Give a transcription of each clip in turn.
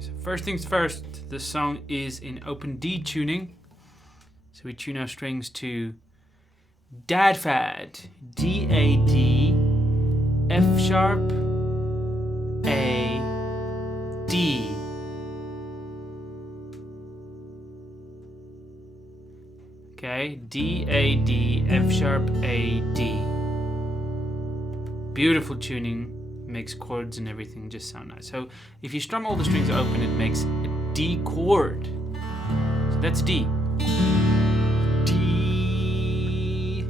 So first things first, the song is in open D tuning. So we tune our strings to Dad-Fad, D-A-D, F sharp, A, D. Okay, D-A-D, F sharp, A, D. Beautiful tuning, makes chords and everything just sound nice. So if you strum all the strings open, it makes a D chord. So that's D. D.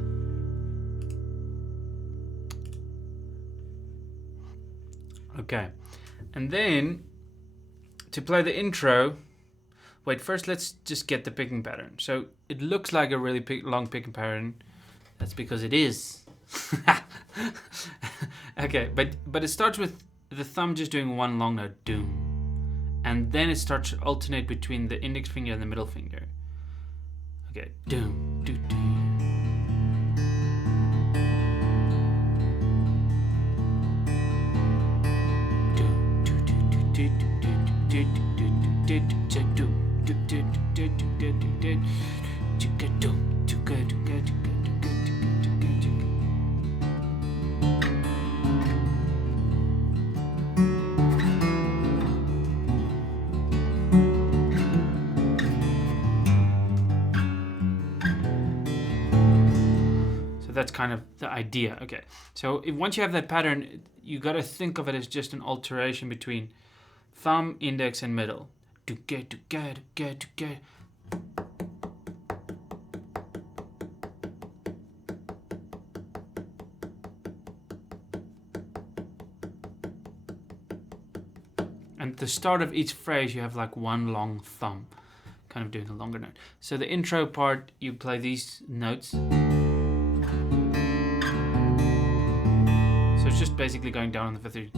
Okay, and then to play the intro, wait, first let's just get the picking pattern. So it looks like a really long picking pattern. That's because it is. Okay, but it starts with the thumb just doing one long note, doom. And then it starts to alternate between the index finger and the middle finger. Okay, doom, doo, doo. Doom, doo, doo, doo, doo, doo, doo, doo, doo, doo, so that's kind of the idea. Okay, so once you have that pattern, you got to think of it as just an alteration between thumb, index, and middle. To get. And at the start of each phrase, you have like one long thumb, kind of doing a longer note. So the intro part, you play these notes. So it's just basically going down on the fifth.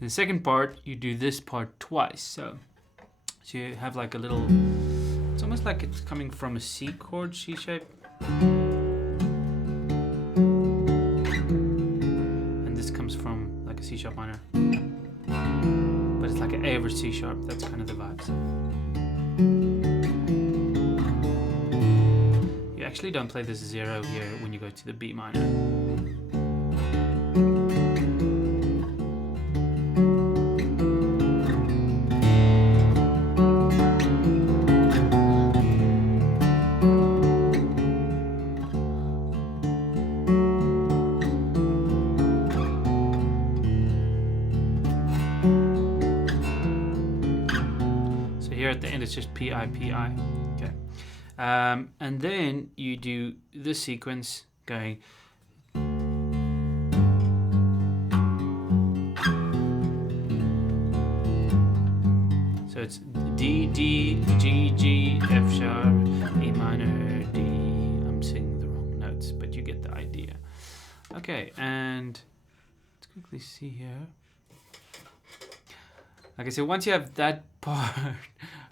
The second part, you do this part twice. So you have like a little, it's almost like it's coming from a C chord, C shape. And this comes from like a C sharp minor. But it's like an A over C sharp, that's kind of the vibes. You actually don't play this 0 here when you go to the B minor. At the end it's just P-I, P-I. Okay. And then you do this sequence going so it's D, D, G, G, F sharp, E minor, D. I'm singing the wrong notes, but you get the idea. Okay, and let's quickly see here. Okay, so once you have that part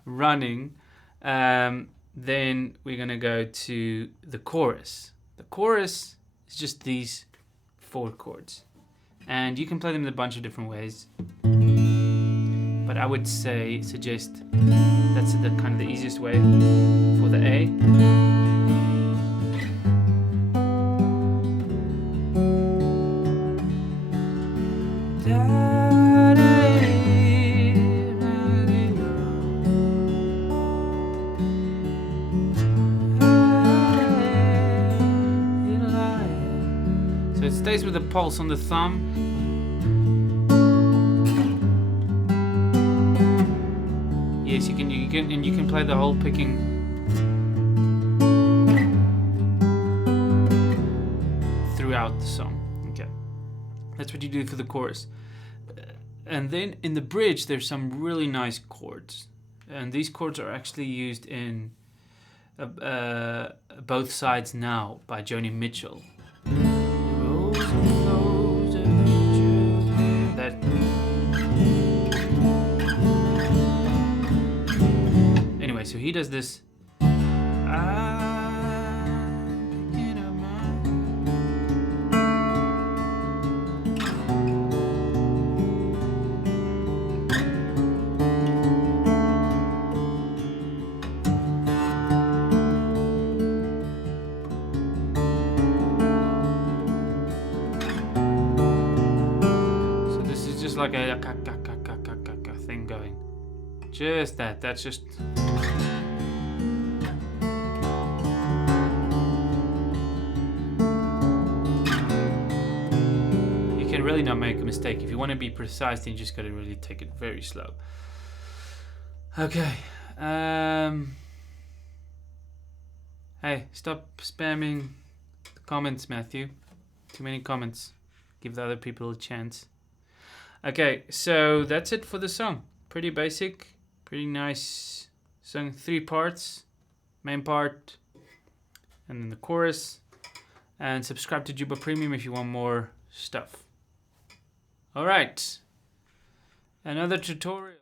running, then we're going to go to the chorus. The chorus is just these 4 chords. And you can play them in a bunch of different ways. But I would suggest that's the kind of the easiest way for the A. Stays with the pulse on the thumb. Yes, you can play the whole picking throughout the song. Okay, that's what you do for the chorus. And then in the bridge, there's some really nice chords, and these chords are actually used in Both Sides Now by Joni Mitchell. so he does this. I'm picking up so this is just like a thing going. Just that. That's just. You can really not make a mistake. If you want to be precise, then you just got to really take it very slow. Okay. Hey, stop spamming the comments, Matthew. Too many comments. Give the other people a chance. Okay, so that's it for the song. Pretty basic, pretty nice song. 3 parts, main part, and then the chorus. And subscribe to Jooba Premium if you want more stuff. All right, another tutorial.